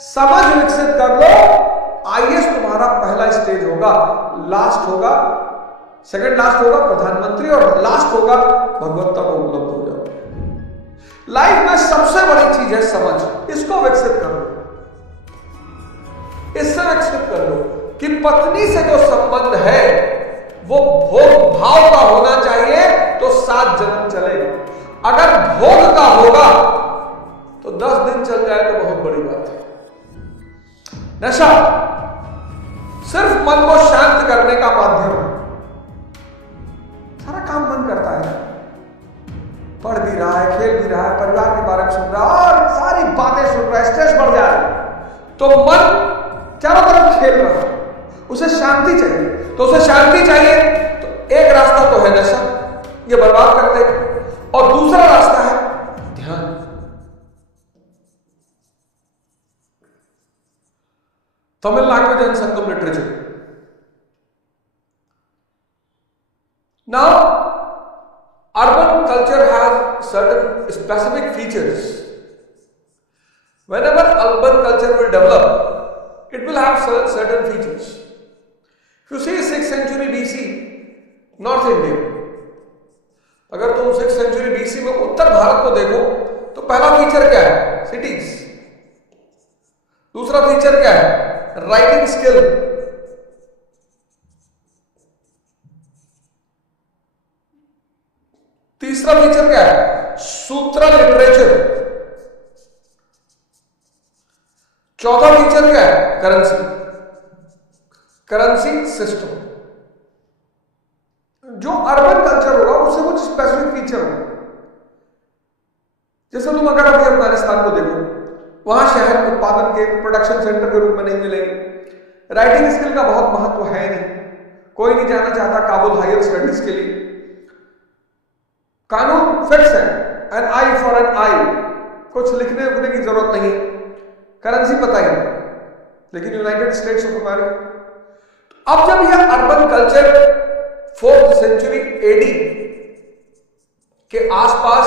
समझ विकसित कर लो। आईएएस तुम्हारा पहला स्टेज होगा, लास्ट होगा, सेकंड लास्ट होगा प्रधानमंत्री, और लास्ट होगा भगवत्ता को उपलब्ध हो जाओ। लाइफ में सबसे बड़ी चीज है समझ, इसको विकसित कर लो। इससे विकसित कर लो कि पत्नी से जो संबंध है वो भोग भाव का होना चाहिए तो 7 जन्म चलेगा। अगर भोग का होगा तो 10 दिन चल जाए तो बहुत बड़ी बात है। नशा सिर्फ मन को शांत करने का माध्यम है। सारा काम मन करता है, पढ़ भी रहा है, खेल भी रहा है, परिवार के बारे में सुन रहा है और सारी बातें सुन रहा है, स्ट्रेस बढ़ जा रहा है, तो मन चारों तरफ खेल रहा है, उसे शांति चाहिए। तो उसे शांति चाहिए तो एक रास्ता तो है नशा, ये बर्बाद कर देगा, और दूसरा रास्ता है ध्यान। Tamil language and Sangam literature. Now, urban culture has certain specific features. Whenever urban culture will develop, it will have certain features. If you see 6th century BC, North India, अगर तुम 6th century BC में उत्तर भारत को देखो तो पहला feature क्या है? Cities. दूसरा फीचर क्या है? Writing skill. तीसरा फीचर क्या है? सूत्र लिटरेचर। चौथा फीचर क्या है? Currency, currency system. जो अर्बन कल्चर होगा उससे कुछ स्पेसिफिक फीचर होगा। जैसे तुम अगर अभी अफगानिस्तान को देखो, वहां शहर उत्पादन के प्रोडक्शन सेंटर के रूप में नहीं मिलेंगे। राइटिंग स्किल का बहुत महत्व है नहीं, कोई नहीं जाना चाहता काबुल हायर स्टडीज के लिए। कानून फिक्स है, एन आई फॉर एन आई, कुछ लिखने उखने की जरूरत नहीं है। करेंसी पता ही, लेकिन यूनाइटेड स्टेट्स ऑफ अमेरिका। अब जब यह urban culture 4th century AD के आसपास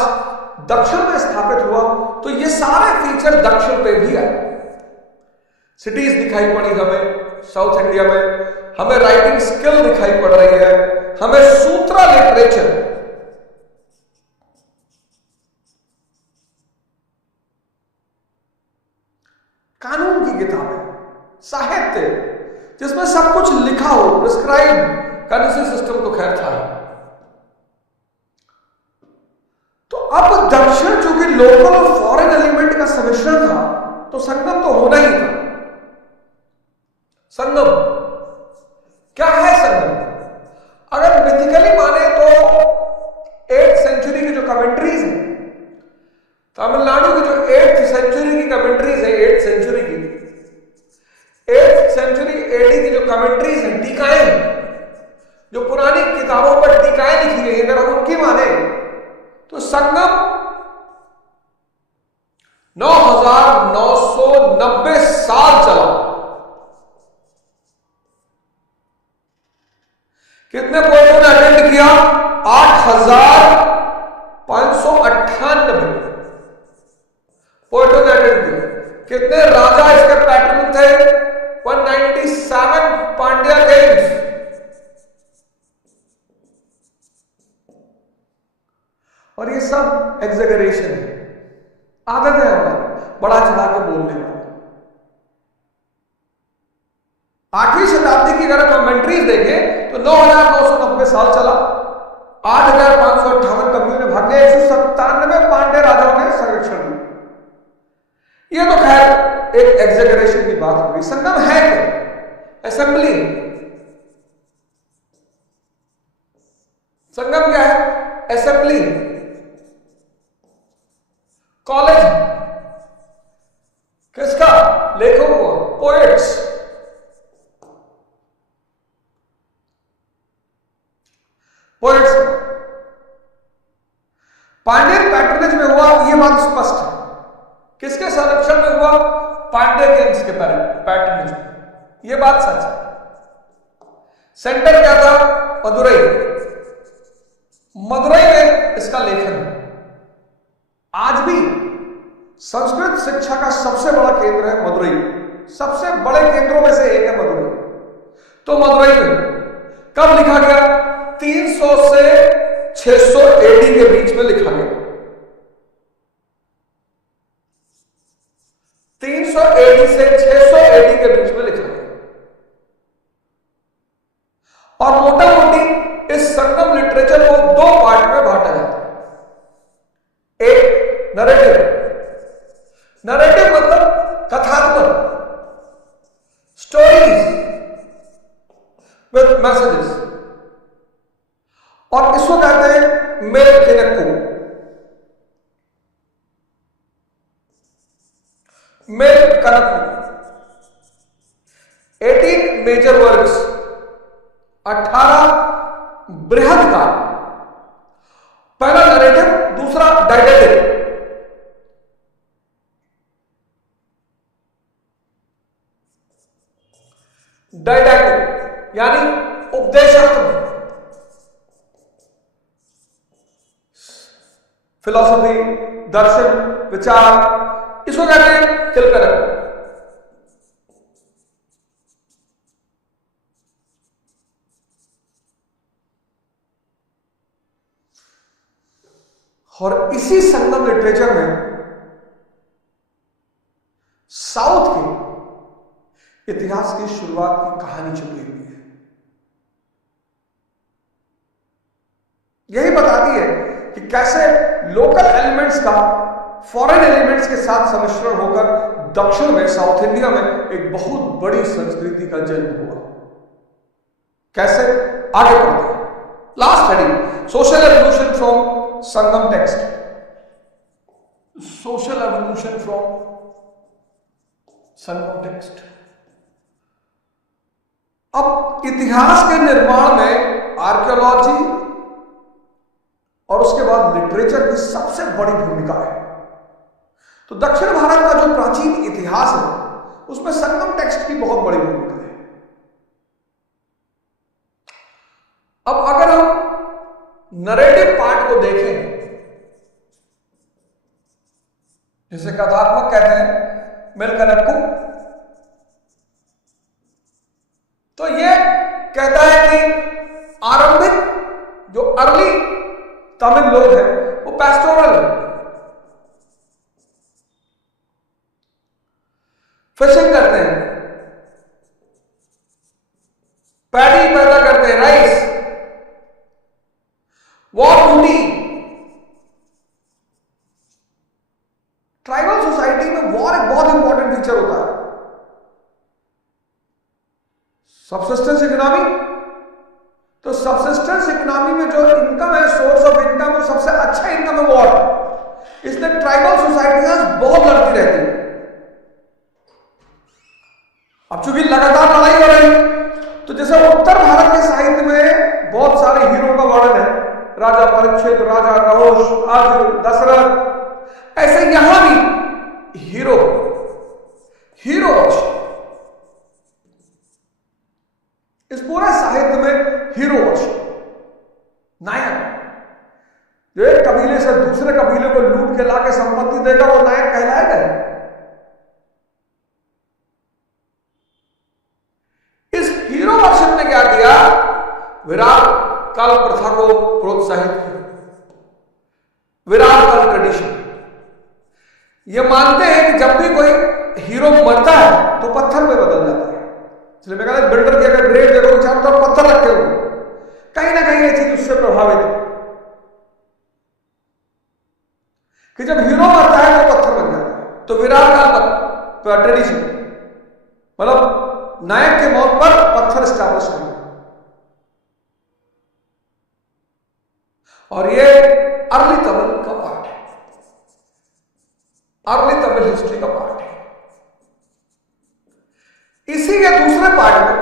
दक्षिण में स्थापित हुआ तो ये सारे फीचर दक्षिण पे भी आए। सिटीज दिखाई पड़ी हमें साउथ इंडिया में, हमें राइटिंग स्किल दिखाई पड़ रही है, हमें सूत्रा लिटरेचर, कानून की किताबें, साहित्य जिसमें सब कुछ लिखा हो, प्रिस्क्राइब करेंसी सिस्टम तो खैर था। तो अब दक्षिण चूंकि लोकल और फॉरेन एलिमेंट का सम्मिश्रण था तो संगम तो होना ही था। संगम क्या है? संगम अगर मिथिकली माने तो 8th सेंचुरी की जो कमेंट्रीज है, तमिलनाडु की जो 8th सेंचुरी की कमेंट्रीज है, 8th सेंचुरी की 8th सेंचुरी एडी की जो कमेंट्रीज है, टीकाएं, जो पुरानी किताबों पर टीकाएं लिखी गई, अगर हम उनकी माने तो संगम 9,990 साल चला। कितने पोइटों ने अटेंड किया? 8,598 पोइटों ने अटेंड किया। कितने राजा इसके पैटर्न थे? 197 पांड्या किंग्स। और ये सब एग्जेगरेशन है, आदत है हमारी बड़ा चढ़ा के बोलने वाली। 8वीं शताब्दी की अगर कमेंट्रीज देखें तो 9,990 साल चला। 8,558 कवियों ने भाग लिया, 197 पांड्य राजाओं ने संरक्षण दिया। ये तो खैर एक एग्जेगरेशन की बात होगी। संगम है क्या? असेंबली। संगम क्या है? असेंबली। कॉलेज किसका? लेखकों का, पोएट्स। पोएट्स पांड्यन पैटर्नेज में हुआ, यह बात स्पष्ट है। किसके संरक्षण में हुआ? पांड्य किंग्स के पैटर्नेज में, यह बात सच है। सेंटर क्या था? मदुरई। मदुरई में इसका लेखन है। आज भी संस्कृत शिक्षा का सबसे बड़ा केंद्र है मदुरई। 300 एडी से 600 एडी के बीच में लिखा गया। और मोटा मोटी इस संगम लिटरेचर को दो पार्ट में बांटा जाता है। एक नरेटिव, नरेटिव मतलब कथात्मक, स्टोरीज विद मैसेजेस, और इसको कहते हैं मेलकिनक्कू। मेलकनक्कू 18 मेजर वर्क्स, 18 बृहद का, पहला नरेटिव, दूसरा डायडेटिव। डायडेटिव यानी उपदेशात्मक, फिलॉसफी, दर्शन, विचार, इसको कहते हैं किलकनक्कू। और इसी संगम लिटरेचर में साउथ के इतिहास की शुरुआत की कहानी छुपी हुई है। यही बताती है कि कैसे लोकल एलिमेंट्स का फॉरेन एलिमेंट्स के साथ सम्मिश्रण होकर दक्षिण में, साउथ इंडिया में एक बहुत बड़ी संस्कृति का जन्म हुआ। कैसे, आगे बढ़ते हैं। Last heading, social evolution from Sangam text. Social evolution from Sangam text. अब इतिहास के निर्माण में आर्कियोलॉजी और उसके बाद लिटरेचर की सबसे बड़ी भूमिका है। तो दक्षिण भारत का जो प्राचीन इतिहास है उसमें संगम टेक्स्ट की बहुत बड़ी भूमिका है। अब अगर हम नरेटिव पार्ट को देखें, जिसे कथात्मक कहते हैं, मेलकनक्कू, तो यह कहता है कि आरंभिक जो अर्ली तमिल लोग हैं वो पैस्टोरल है, फिशिंग करते हैं, पैडी पैदा करते हैं, rice, war duty. Tribal society में वॉर एक बहुत इंपॉर्टेंट फीचर होता है। सबसिस्टेंस इकोनॉमी, तो सबसिस्टेंस इकोनॉमी में जो इनकम है, सोर्स ऑफ इनकम, और सबसे अच्छा इनकम है वॉर। इसलिए ट्राइबल सोसाइटी बहुत लड़ती रहती है। अब चूंकि लगातार लड़ाई हो रही, तो जैसे उत्तर भारत के साहित्य में बहुत सारे हीरो का वर्णन है, राजा परीक्षित, राजा नहुष, अर्जुन, दशरथ, ऐसे यहां भी हीरो वर्ष, इस पूरे साहित्य में हीरो वर्ष, नायक, जो एक कबीले से दूसरे कबीले को लूट के लाके संपत्ति देगा वो नायक कहलाएगा। इस हीरो वर्षन ने क्या किया, विराट काल प्रथा को प्रोत्साहित किया। विराट काल ट्रेडिशन, ये मानते हैं कि जब भी कोई हीरो मरता है तो पत्थर में बदल जाता है। इसलिए मैं कहता बिल्डर की अगर ग्रेड देखो, चारों तरफ पत्थर रखे हुए, कहीं ना कहीं ये चीज उससे प्रभावित है कि जब हीरो मरता है तो पत्थर बन जाता है। तो विराट काल ट्रेडिशन मतलब नायक के मौत पर पत्थर स्टैब्लिश करना, और ये अर्ली तमिल का पार्ट है, अर्ली तमिल हिस्ट्री का पार्ट है। इसी के दूसरे पार्ट में,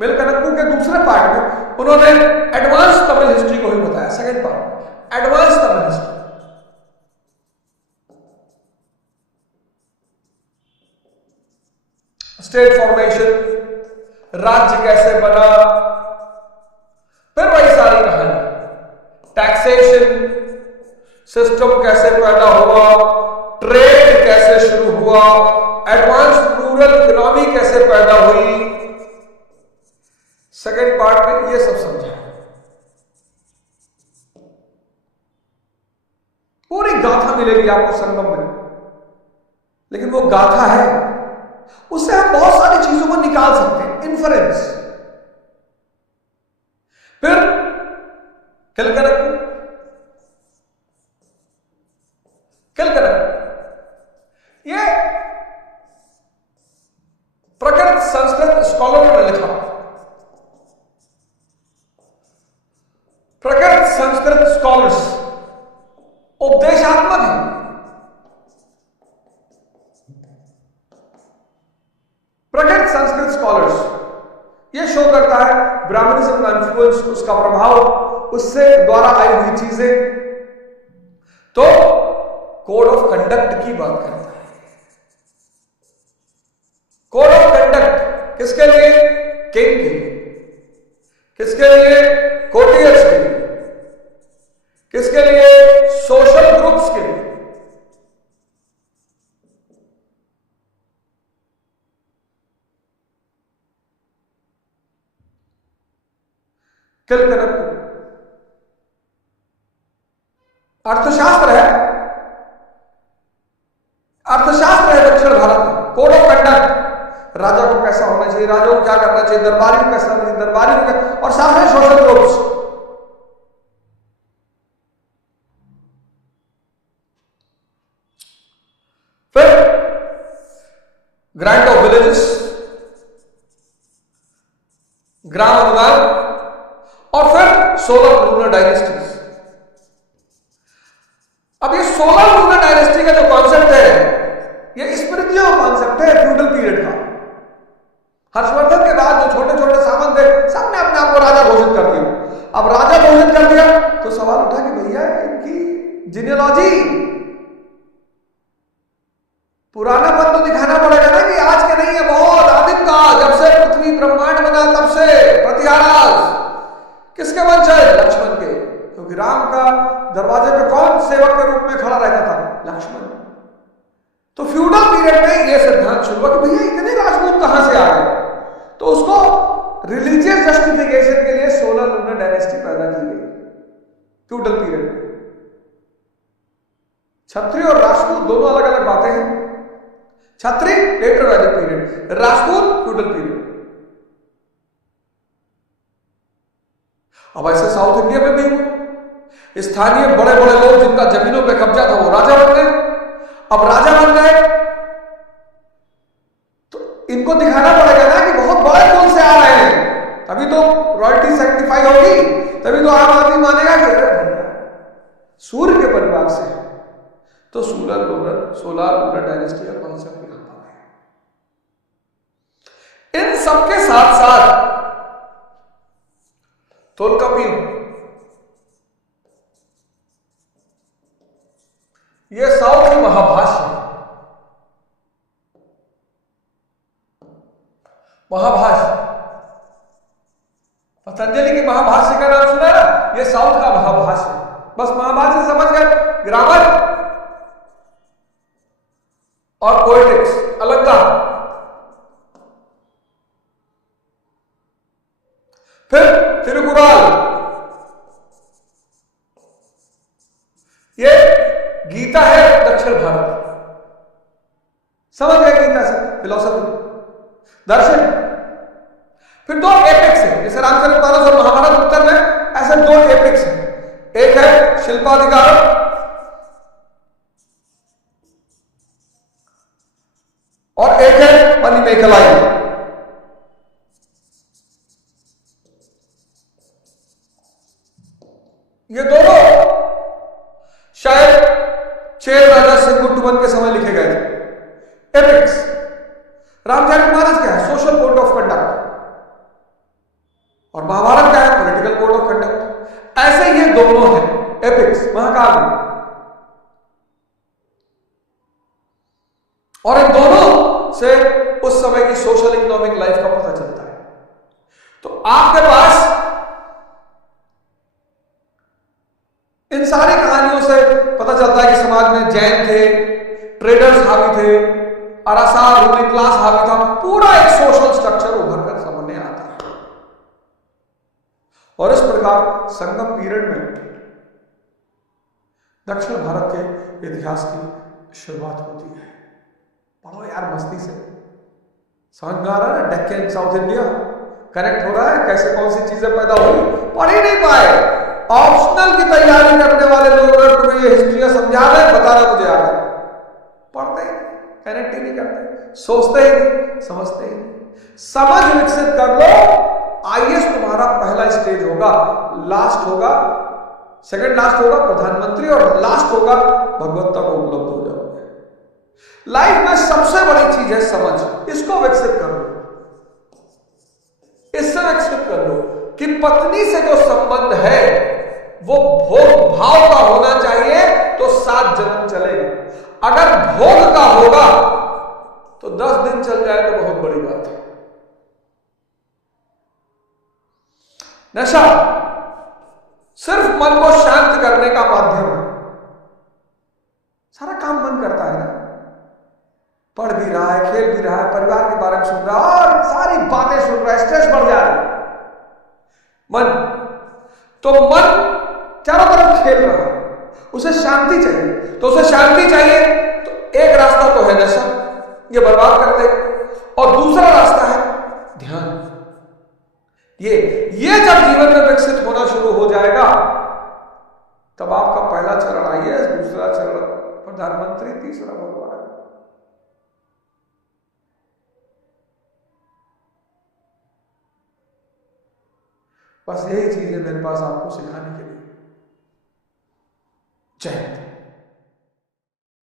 मेलकनक्कू के दूसरे पार्ट में, उन्होंने एडवांस तमिल हिस्ट्री को ही बताया। Second part, advance Tamil history, state formation, राज्य कैसे बना, फिर वही सारी कहानी, टैक्सेशन सिस्टम कैसे पैदा हुआ, ट्रेड कैसे शुरू हुआ, एडवांस रूरल इकोनॉमी कैसे पैदा हुई। सेकेंड पार्ट में ये सब समझा। पूरी गाथा मिलेगी आपको संगम में, लेकिन वो गाथा है उससे हम बहुत सारी चीजों को निकाल सकते हैं, इन्फरेंस। फिर किल करेक्ट, ये प्रकृत संस्कृत स्कॉलरों ने लिखा। प्रकृत संस्कृत स्कॉलर्स उपदेशात्मक है। प्रकृत संस्कृत स्कॉलर्स ये शो करता है ब्राह्मणिज्म का इन्फ्लुएंस, उसका प्रभाव, उससे द्वारा आई हुई चीजें। तो कोड ऑफ कंडक्ट की बात करता है। कोड ऑफ कंडक्ट किसके लिए? किंग के लिए। किसके लिए? कोटियर्स के लिए। किसके लिए? सोशल ग्रुप्स के लिए। किल करेक्ट अर्थशास्त्र है, अर्थशास्त्र है दक्षिण भारत में। कोड ऑफ कंडक्ट, राजा को कैसा होना चाहिए, राजा को क्या करना चाहिए, दरबारी को कैसा होना चाहिए, दरबारी को क्या, और साथ में सोशल ग्रुप्स। फिर ग्रांट ऑफ विलेजेस, ग्राम अनुदान, और फिर 16 लूनर डायनेस्टीज। अब ये 16 लूनर डायनेस्टी का जो कॉन्सेप्ट है, ये स्पिरिचुअल कॉन्सेप्ट है फ्यूडल पीरियड का। हर्षवर्धन के बाद जो छोटे छोटे सामंत थे, सबने अपने आप को राजा घोषित कर दिया। अब राजा घोषित कर दिया तो सवाल उठा कि भैया इनकी जिनियोलॉजी, पुराना पद तो दिखाना पड़ेगा ना कि आज के नहीं है, बहुत आदिम का, जब से पृथ्वी ब्रह्मांड बना तब से प्रतिहाराज। किसके वंश है? लक्ष्मण के। क्योंकि राम का दरवाजे पे कौन सेवक के रूप में खड़ा रहता था? लक्ष्मण। तो फ्यूडल पीरियड में यह सिद्धांत शुरू हुआ कि भैया इतने राजपूत कहां से आ गए। तो उसको रिलीजियस जस्टिफिकेशन के लिए 16 लूनर डायनेस्टी पैदा की गई फ्यूडल पीरियड में। क्षत्रिय और राजपूत दोनों अलग अलग बातें हैं। क्षत्रिय लेटर वैदिक पीरियड, राजपूत फ्यूडल पीरियड। अब ऐसे साउथ इंडिया में भी हुआ, स्थानीय बड़े बड़े लोग जिनका जमीनों पे कब्जा था वो राजा बन गए। अब राजा बन गए तो इनको दिखाना पड़ेगा ना कि बहुत बड़े कुल से आ रहे हैं, तभी तो रॉयल्टी सेक्टिफाई होगी, तभी तो आम आदमी मानेगा कि सूर्य के परिवार से है। तो 16 लूनर डायनेस्टी का कॉन्सेप्ट यहां पर है। इन सबके साथ साथ तोलकाप्पियम, ये साउथ की महाभाष्य है। महाभाष्य, पतंजलि की महाभाष्य का नाम सुना ना, ये साउथ का महाभाष्य। बस महाभाष्य समझ गए, ग्रामर और पोएटिक्स, अलंकार। फिर तिरुकुराल, ये गीता है दक्षिण भारत। समझ गए गीता से? फिलॉसफी, दर्शन। फिर दो एपिक्स हैं, जैसे रामचरितमानस और महाभारत उत्तर में, ऐसे दो एपिक्स हैं। एक है शिल्पाधिकारम और एक है मणिमेखलाई। ये दोनों शायद चेर राजा सिंगुट्टुवन के समय लिखे गए थे, एपिक्स। रामचरितमानस क्या है? Social code of conduct. और महाभारत क्या है? Political code of conduct. ऐसे ये दोनों हैं एपिक्स, महाकाव्य। और इन दोनों से उस समय की सोशल इकोनॉमिक लाइफ का पता चलता है। तो आपके पास इन सारी कहानियों से पता चलता है कि समाज में जैन थे, ट्रेडर्स हावी थे, अरासार रूलिंग क्लास हावी था। पूरा एक सोशल स्ट्रक्चर उभर कर सामने आता है। और इस प्रकार संगम पीरियड में दक्षिण भारत के इतिहास की शुरुआत होती है। पढ़ो यार मस्ती से। समझ में आ रहा है ना? डेक्कन साउथ इंडिया कनेक्ट हो रहा है, कैसे कौन सी चीजें पैदा हुई, पढ़ ही नहीं पाए। ऑप्शनल की तैयारी करने वाले लोग अगर तुम्हें ये हिस्ट्री समझा रहे, बताना मुझे आ गया, पढ़ते ही कनेक्ट ही नहीं करते, सोचते ही नहीं, समझते ही नहीं। समझ विकसित कर लो, आईएएस तुम्हारा पहला स्टेज होगा, लास्ट होगा, सेकंड लास्ट होगा प्रधानमंत्री, और लास्ट होगा भगवत्ता को उपलब्ध हो जाओगे। लाइफ में सबसे बड़ी चीज है समझ, इसको विकसित कर लो, इससे विकसित कर लो कि पत्नी से जो संबंध है वो भोग भाव का होना चाहिए, तो 7 जन्म चलेगा। अगर भोग का होगा तो 10 दिन चल जाए तो बहुत बड़ी बात है। नशा सिर्फ मन को शांत करने का माध्यम है। सारा काम मन करता है ना, पढ़ भी रहा है, खेल भी रहा है, परिवार के बारे में सुन रहा है और सारी बातें सुन रहा है, स्ट्रेस बढ़ जा रहा है। मन तो मन चारों तरफ खेल रहा है, उसे शांति चाहिए, तो उसे शांति चाहिए तो एक रास्ता तो है नशा, ये बर्बाद कर देगा, और दूसरा रास्ता है ध्यान। ये जब जीवन में विकसित होना शुरू हो जाएगा, तब आपका पहला चरण आईएएस, दूसरा चरण प्रधानमंत्री, तीसरा भगवान। बस यही चीज है मेरे पास आपको सिखाने के लिए। जय हिंद।